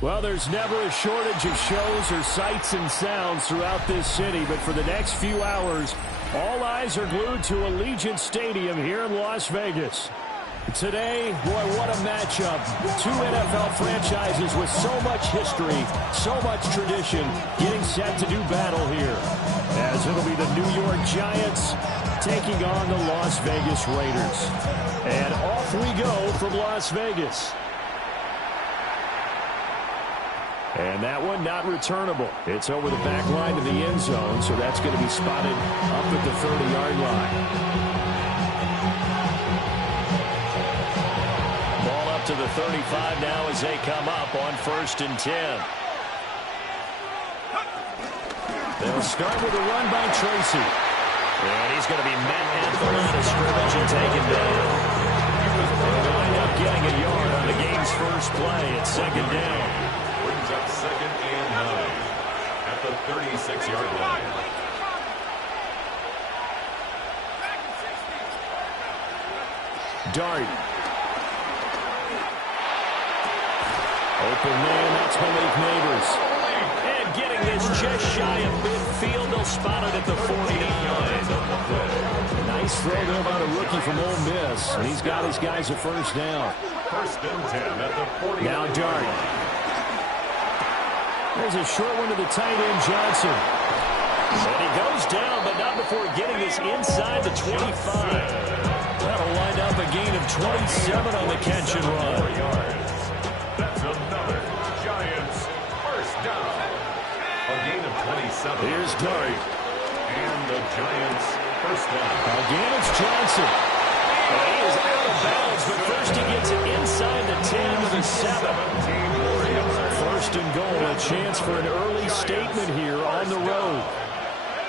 Well, there's never a shortage of shows or sights and sounds throughout this city, but for the next few hours, all eyes are glued to Allegiant Stadium here in Las Vegas. Today, boy, what a matchup. Two NFL franchises with so much history, so much tradition, getting set to do battle here. As it'll be the New York Giants taking on the Las Vegas Raiders. And off we go from Las Vegas. And that one not returnable. It's over the back line to the end zone, so that's going to be spotted up at the 30-yard line. Ball up to the 35 now as they come up on 1st and 10. They'll start with a run by Tracy. And he's going to be met at the line of scrimmage and taken down. They'll wind up getting a yard on the game's first play at 2nd down. Brings up 2nd and 9 at the 36-yard line. Dart. Open man, that's Malik Neighbors. And getting this just shy of midfield, they'll spot it at the 49. Nice throw there by the rookie from Ole Miss. And he's got his guys a first down. 1st and 10 at the 49. Now Dart. There's a short one to the tight end, Johnson. And he goes down, but not before getting this inside the 25. That'll wind up a gain of 27 on the catch and run. 4 yards. That's another Giants first down. A gain of 27. Here's Dart. And the Giants first down. Again, it's Johnson. Well, he is out of bounds, but first he gets it inside the 10 to the 7. First and goal, a chance for an early statement here on the road.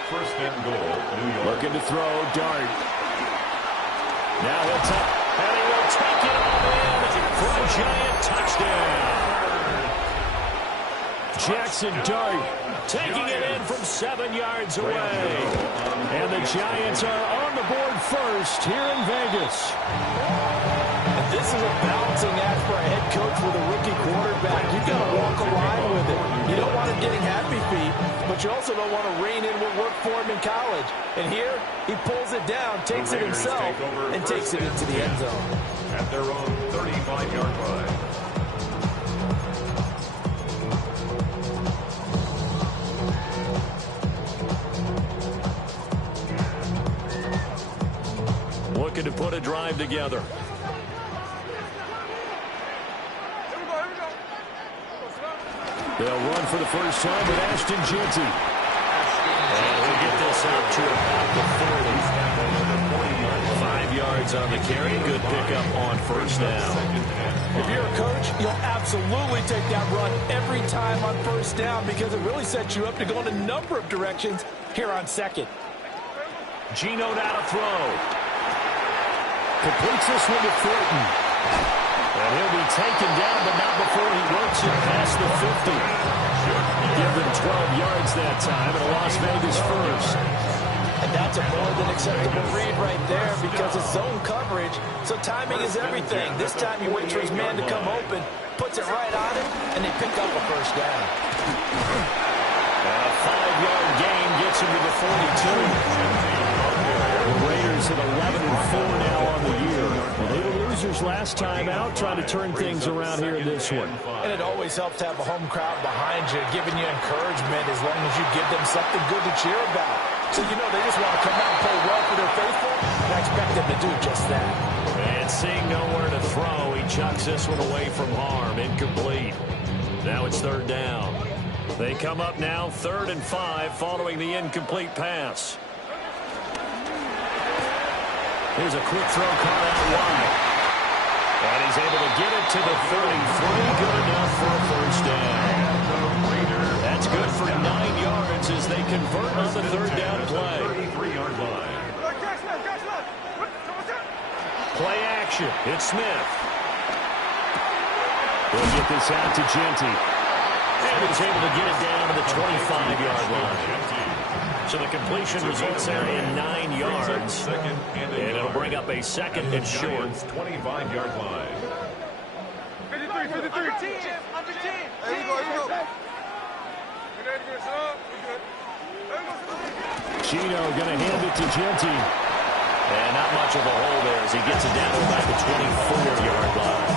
1st and goal, New York. Looking to throw, Dart. Now he'll take, and he will take it all in for a Giant touchdown. Jackson Dart taking it in from 7 yards away. And the Giants are on the board first here in Vegas. This is a balancing act for a head coach with a rookie quarterback. You've got to walk a line with it. You don't want him getting happy feet, but you also don't want to rein in what worked for him in college. And here, he pulls it down, takes it himself, and takes it into the end zone. At their own 35-yard line. Looking to put a drive together. They'll run for the first time with Ashton Jeanty. And we'll get this out to about the 40. 5 yards on the carry. Good pickup on first down. If you're a coach, you'll absolutely take that run every time on first down because it really sets you up to go in a number of directions here on second. Geno now to throw. Completes this one to Thornton. And he'll be taken down, but not before he works it past the 50. Give them 12 yards that time, and a Las Vegas first. And that's a more than acceptable read right there because it's zone coverage, so timing is everything. This time he waits for his man to come open, puts it right on him, and they pick up a first down. And a 5-yard gain gets him to the 42. The Raiders at 11-4 now on the year. Well, they were losers last time out, trying to turn things around here in this one. And it always helps to have a home crowd behind you, giving you encouragement as long as you give them something good to cheer about. So, you know, they just want to come out and play well for their faithful, and I expect them to do just that. And seeing nowhere to throw, he chucks this one away from harm. Incomplete. Now it's 3rd down. They come up now 3rd and 5 following the incomplete pass. Here's a quick throw caught out wide. And he's able to get it to the 33. Good enough for a first down. That's good for 9 yards as they convert on the 3rd down play. 33-yard line. Play action. It's Smith. He'll get this out to Jeanty. And he's able to get it down to the 25-yard line. So the completion results there in 9 yards. And it'll bring up a 2nd and short. 25-yard line. 53, 53. Gino going to hand it to Jeanty. And not much of a hole there as he gets it down to about the 24-yard line.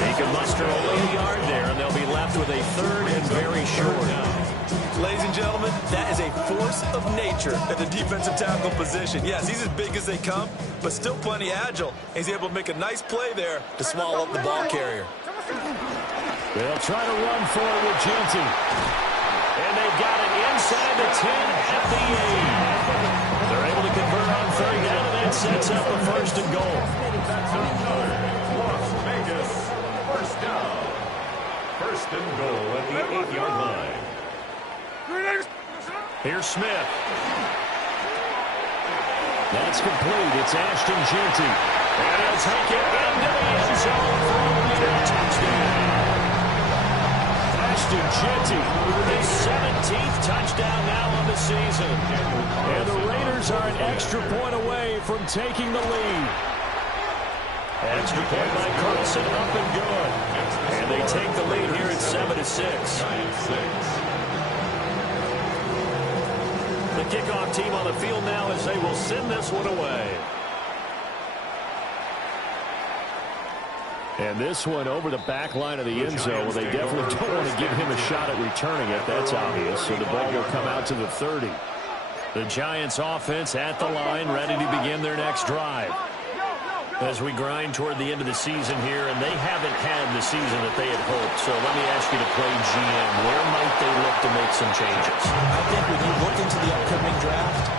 He can muster only a yard there, and they'll be left with a third and very short. Ladies and gentlemen, that is a force of nature at the defensive tackle position. Yes, he's as big as they come, but still plenty agile. He's able to make a nice play there to swallow up the ball carrier. They'll try to run for it with Jeanty. And they've got it inside the 10 at the 8. They're able to convert on third down, and that sets up the first and goal. That's another Las Vegas first down. First and goal at the 8-yard line. Here's Smith. That's complete. It's Ashton Jeanty. And he'll take it into the end zone for a touchdown. Ashton Jeanty, his 17th touchdown now on the season. And the Raiders are an extra point away from taking the lead. Extra point by Carlson, up and good. And they take the lead here at 7-6. The kickoff team on the field now as they will send this one away. And this one over the back line of the end zone. Well, they definitely don't want to give him a shot at returning it. That's obvious. So the ball will come out to the 30. The Giants offense at the line, ready to begin their next drive. As we grind toward the end of the season here, and they haven't had the season that they had hoped. So let me ask you to play GM. Where might they look to make some changes? I think when you look into the upcoming draft,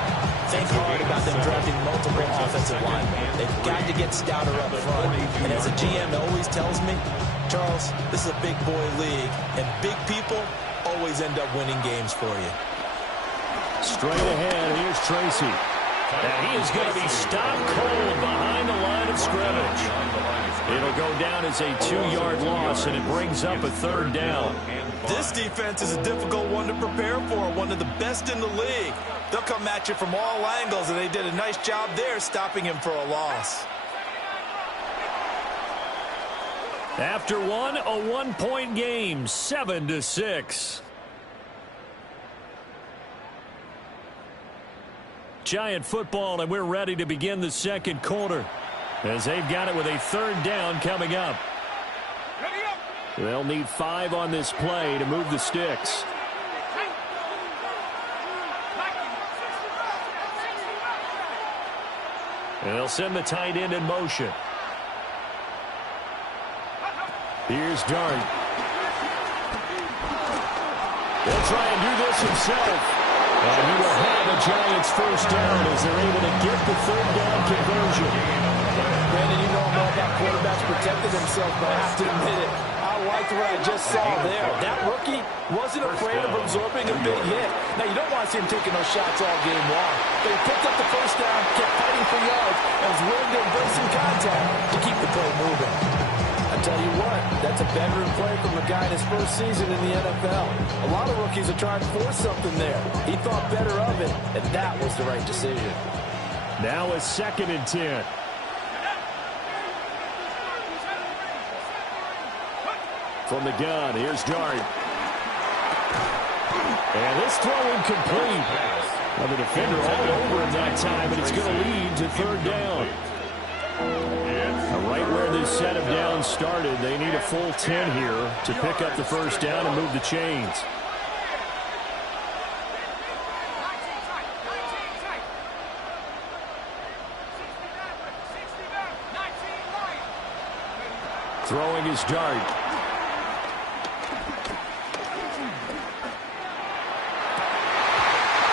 think hard about them drafting multiple offensive linemen. They've got to get stouter up front. And as a GM always tells me, Charles, this is a big boy league, and big people always end up winning games for you. Straight ahead, here's Tracy. And he is going to be stopped cold behind the line of scrimmage. It'll go down as a 2-yard loss, and it brings up a third down. This defense is a difficult one to prepare for, one of the best in the league. They'll come at you from all angles, and they did a nice job there stopping him for a loss. After one, a 1-point game, 7-6. Giant football, and we're ready to begin the second quarter as they've got it with a third down coming up. They'll need 5 on this play to move the sticks. And they'll send the tight end in motion. Here's Dart. He'll try and do this himself. And he will have the Giants first down as they're able to get the third down conversion. Brandon, you know more about quarterbacks protecting themselves, but I have to admit it. I liked what I just saw there. That rookie wasn't afraid of absorbing a big hit. Now, you don't want to see him taking those shots all game long. But he picked up the first down, kept fighting for yards, and was willing to embrace some contact to keep the play moving. I tell you what, that's a bedroom play from a guy in his first season in the NFL. A lot of rookies are trying to force something there. He thought better of it, and that was the right decision. Now a 2nd and 10. From the gun, here's Dart. And this throw incomplete. Well, the defender all over him that time, and it's going to lead to third down. Right where this set of downs started, they need a full 10 here to pick up the first down and move the chains. Throwing his Dart.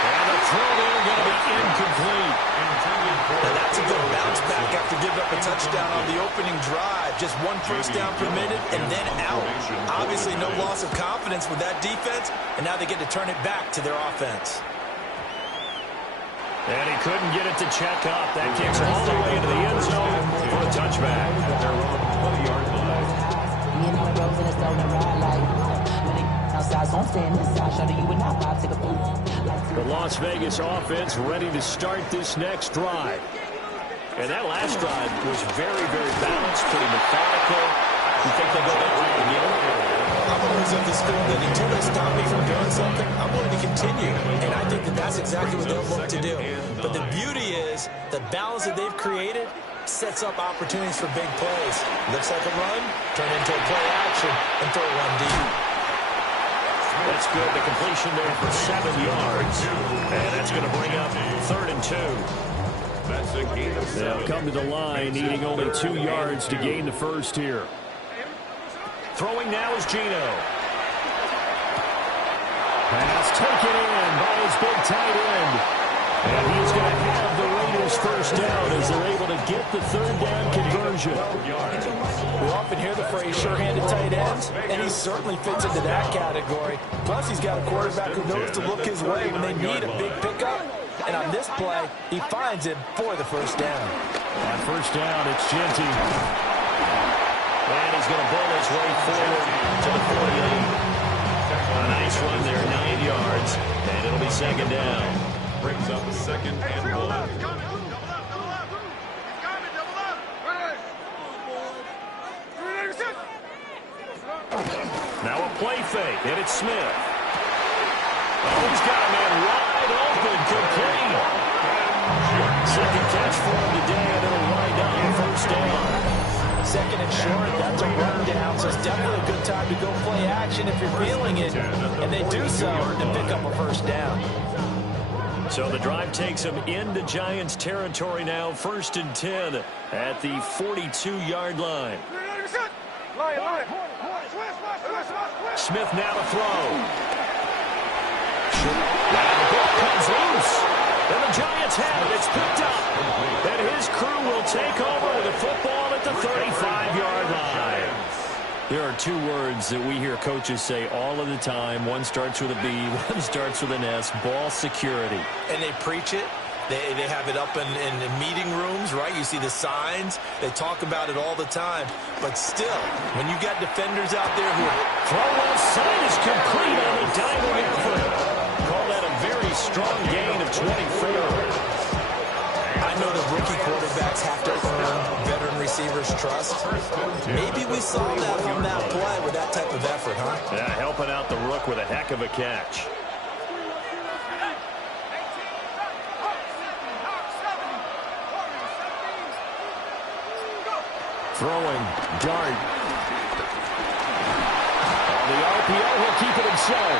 And the throw there going to be incomplete. Now that's a good bounce back after giving up a touchdown on the opening drive. Just 1 first down per minute and then out. Obviously no loss of confidence with that defense, and now they get to turn it back to their offense. And he couldn't get it to check up. That kicks all the way into the end zone for a touchback. The Las Vegas offense ready to start this next drive. And that last drive was very, very balanced, pretty methodical. You think they'll go that way again? I'm always of this feeling that until they stop me from doing something, I'm willing to continue. And I think that that's exactly what they'll look to do. But the beauty is the balance that they've created sets up opportunities for big plays. Looks like a run, turn into a play action, and throw one deep. That's good. The completion there for 7 yards. And that's going to bring up 3rd and 2. That's a gain of 7. They'll come to the line, needing only 2 yards to gain the first here. Throwing now is Geno. Pass taken in by his big tight end. And he's going to have the Raiders first down as they're able to get the 3rd down conversion. We often hear the phrase sure-handed tight ends, and he certainly fits into that category. Plus, he's got a quarterback who knows to look his way when they need a big pickup. And on this play, he finds him for the first down. On first down, it's Genty. And he's going to bull his way forward to the 48. A nice run there, 9 yards. And it'll be 2nd down. Brings up 2nd and 1. Now a play fake, and it's Smith. Oh, he's got a man wide open, complete. Second catch for him today, and it'll wind up on first down. 2nd and short, that's a run down, so it's definitely a good time to go play action if you're feeling it. And they do so and pick up a first down. So the drive takes them into Giants territory now, 1st and 10 at the 42-yard line. Smith now to throw. And the ball comes loose. And the Giants have it. It's picked up. And his crew will take over with the football at the 35-yard line. There are 2 words that we hear coaches say all of the time. One starts with a B, one starts with an S, ball security. And they preach it. They have it up in meeting rooms, right? You see the signs. They talk about it all the time. But still, when you got defenders out there who throw left side is complete on the diving effort. Call that a very strong gain of 24. I know the rookie quarterbacks have to earn veteran receivers' trust. Maybe we saw that on that play with that type of effort, huh? Yeah, helping out the rook with a heck of a catch. Throwing, Dart. On the RPO, he'll keep it himself.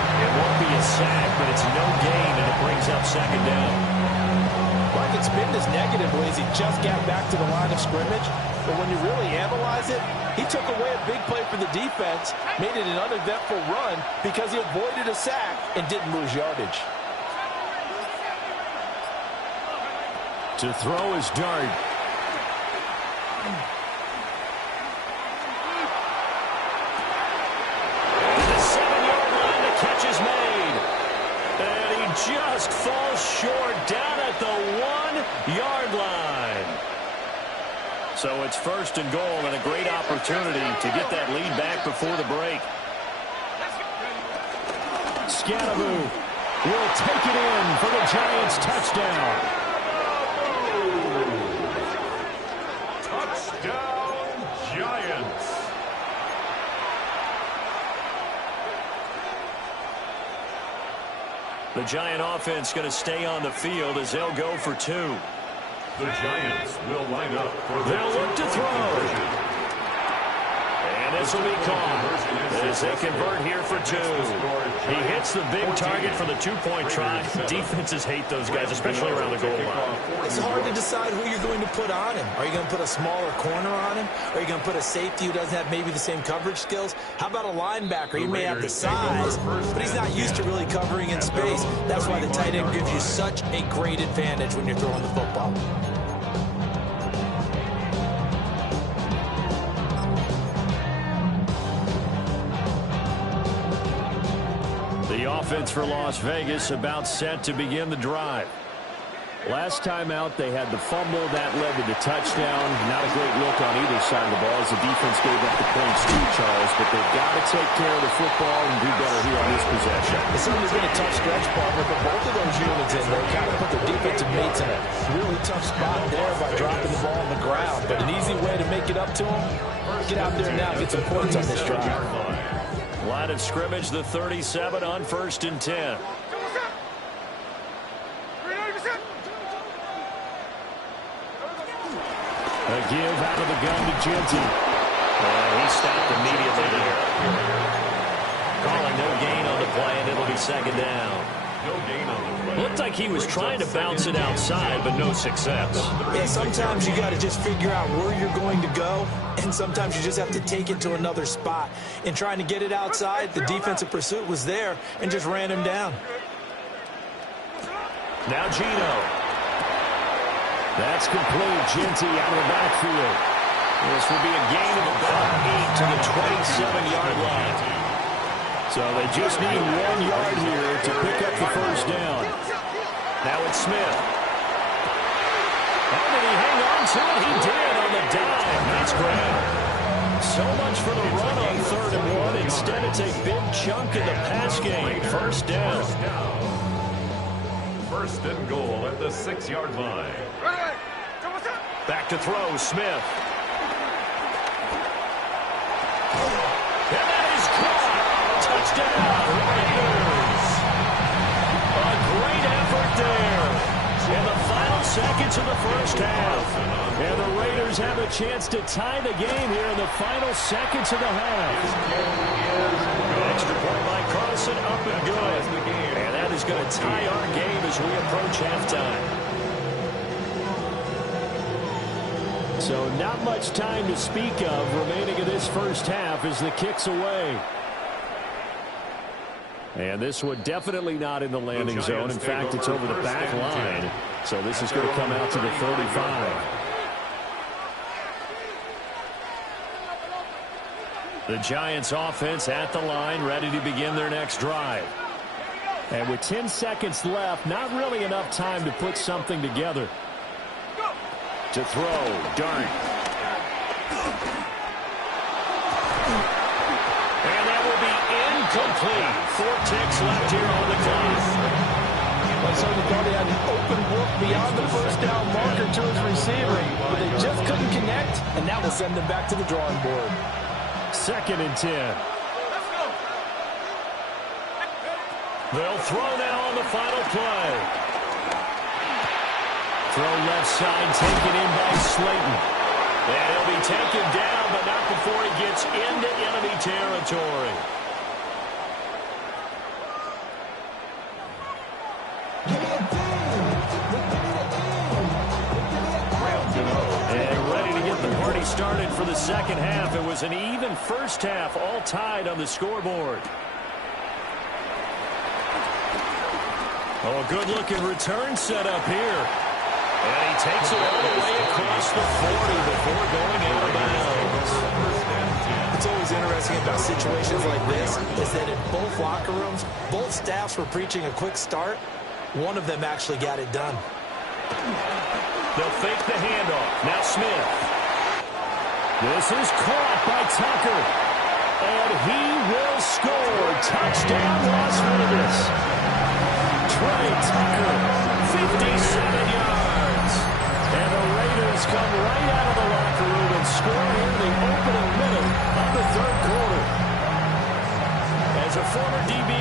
It won't be a sack, but it's no gain, and it brings up 2nd down. Like it's been as negatively as he just got back to the line of scrimmage. But when you really analyze it, he took away a big play for the defense, made it an uneventful run because he avoided a sack and didn't lose yardage. To throw is Dart. The 7-yard line, the catch is made. And he just falls short down at the 1-yard line. So it's 1st and goal and a great opportunity to get that lead back before the break. Scatteroo will take it in for the Giants touchdown. Touchdown, Giants. The Giant offense going to stay on the field as they'll go for 2. The Giants will line up for the They'll look to throw. And this will be called as they convert here for 2. He hits the big target for the 2-point try. Defenses hate those guys, especially around the goal line. It's hard to decide who you're going to put on him. Are you going to put a smaller corner on him? Are you going to put a safety who doesn't have maybe the same coverage skills? How about a linebacker? He may have the size, but he's not used to really covering in space. That's why the tight end gives you such a great advantage when you're throwing the football. The offense for Las Vegas about set to begin the drive. Last time out, they had the fumble. That led to the touchdown. Not a great look on either side of the ball as the defense gave up the points too, Charles. But they've got to take care of the football and do better here on this possession. It's certainly been a tough stretch, partner, but both of those units in there kind of put their defensive mates in a really tough spot there by dropping the ball on the ground. But an easy way to make it up to them, get out there now and get some points on this drive. Line of scrimmage, the 37 on 1st and 10. give out of the gun to Genty. He stopped immediately there. Calling no gain on the play, and it'll be second down. No gain on the play. Looked like he was trying to bounce it outside, but no success. Yeah, sometimes you got to just figure out where you're going to go, and sometimes you just have to take it to another spot. In trying to get it outside, the defensive pursuit was there and just ran him down. Now Geno. That's complete. Genty out of the backfield. This will be a gain of about 8 to the 27-yard line. So they just need 1 yard here to pick up the first down. Now it's Smith. Oh, did he hang on to it? He did on the dive. Nice grab. So much for the run on 3rd and 1. Instead, it's a big chunk in the pass game. First down. First and goal at the 6-yard line. Back to throw, Smith. And that is caught. Touchdown, Raiders. A great effort there. In the final seconds of the first half. And the Raiders have a chance to tie the game here in the final seconds of the half. Extra point by Carlson, up and good. And that is going to tie our game as we approach halftime. So not much time to speak of remaining in this first half as the kick's away. And this one definitely not in the landing zone. In fact, it's over the back line. So this is going to come out to the 35. The Giants offense at the line, ready to begin their next drive. And with 10 seconds left, not really enough time to put something together. To throw, Dart. And that will be incomplete. 4 ticks left here on the clock. Well, so they thought he had an open book beyond the first down marker to his receiver, but they just couldn't connect, and that will send them back to the drawing board. 2nd and 10. They'll throw now on the final play. Throw left side, taken in by Slayton. And he'll be taken down, but not before he gets into enemy territory. And ready to get the party started for the second half. It was an even first half, all tied on the scoreboard. Oh, a good-looking return set up here. And he takes it all the way across the 40 before going out of bounds. What's always interesting about situations like this is that in both locker rooms, both staffs were preaching a quick start. One of them actually got it done. They'll fake the handoff. Now Smith. This is caught by Tucker. And he will score. Touchdown, Las Vegas. Trey Tucker, 57 yards. And the Raiders come right out of the locker room and score here in the opening minute of the 3rd quarter. As a former DB,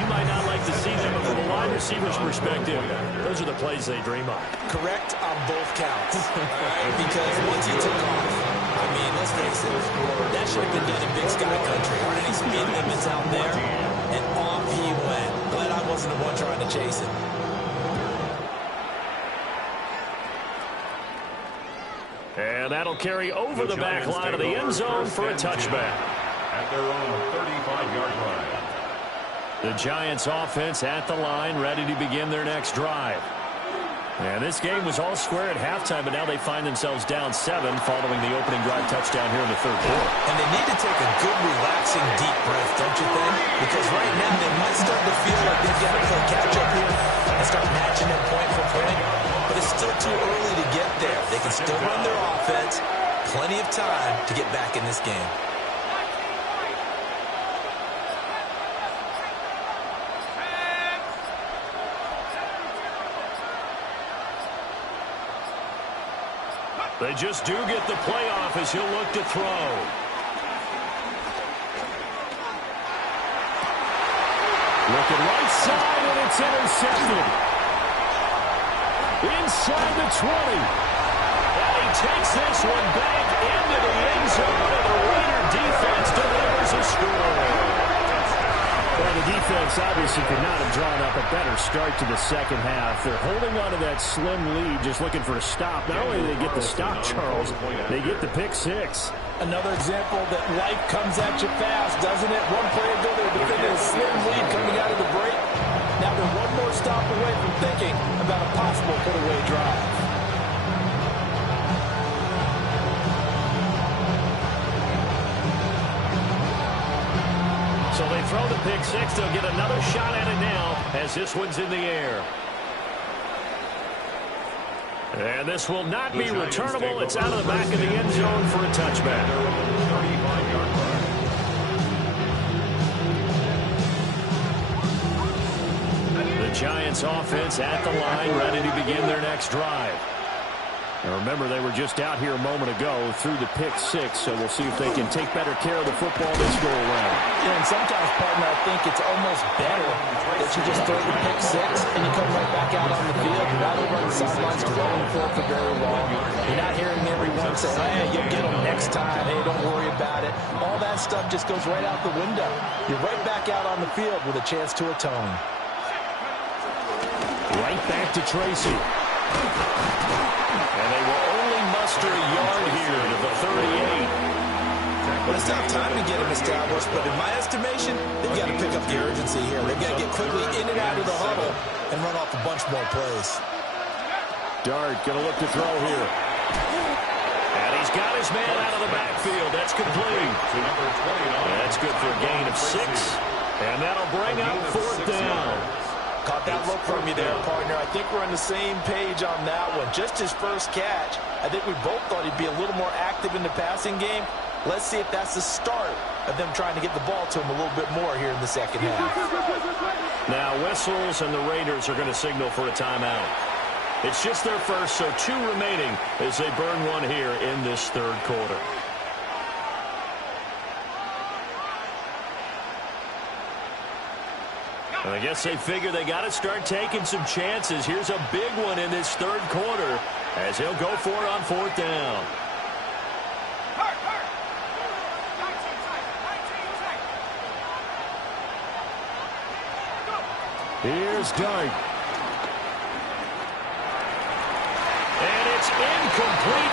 you might not like to see them, but from a wide receiver's perspective, those are the plays they dream of. Correct on both counts. Because once he took off, I mean, let's face it, that should have been done in Big Sky Country. Aren't any speed limits out there? And off he went. Glad I wasn't the one trying to chase it. And that'll carry over the back line of the end zone for a touchback. At their own 35-yard line. The Giants offense at the line, ready to begin their next drive. And this game was all square at halftime, but now they find themselves down 7 following the opening drive touchdown here in the 3rd quarter. And they need to take a good, relaxing, deep breath, don't you think? Because right now they might start to feel like they've got to play catch-up here and start matching them point for point. But it's still too early to get there. They can still run their offense. Plenty of time to get back in this game. They just do get the playoff as he'll look to throw. Looking right side, and it's intercepted. Inside the 20. And he takes this one back into the end zone, and the Raider defense delivers a score. Well, the defense obviously could not have drawn up a better start to the second half. They're holding on to that slim lead, just looking for a stop. Not only do they get the stop, Charles, they get the pick six. Another example that life comes at you fast, doesn't it? One play ago, they were defending a slim lead coming out of the break. Now they're one more stop away from thinking about a possible put-away drive. So they throw the pick six. They'll get another shot at it now as this one's in the air. And this will not be returnable. It's out of the back of the end zone for a touchback. 35-yard line. The Giants offense at the line, ready to begin their next drive. And remember, they were just out here a moment ago through the pick six, so we'll see if they can take better care of the football this go around. Yeah, and sometimes, partner, I think it's almost better that you just throw the pick six and you come right back out on the field. You're not over on the sidelines dwelling for very long. You're not hearing everyone say, hey, you'll get them next time. Hey, don't worry about it. All that stuff just goes right out the window. You're right back out on the field with a chance to atone. Right back to Tracy. And they will only muster a yard here to the 38. Well, it's not time to get him established, but in my estimation, they've got to pick up the urgency here. They've got to get quickly in and out of the huddle and run off a bunch more plays. Dart going to look to throw here. And he's got his man out of the backfield. That's complete. That's good for a gain of 6. And that'll bring up 4th down. Caught that look from you there, partner. I think we're on the same page on that one. Just his first catch. I think we both thought he'd be a little more active in the passing game. Let's see if that's the start of them trying to get the ball to him a little bit more here in the second half. Now whistles, and the Raiders are going to signal for a timeout. It's just their first, so 2 remaining as they burn one here in this third quarter. And I guess they figure they got to start taking some chances. Here's a big one in this third quarter as he'll go for it on 4th down. Here's Dart. And it's incomplete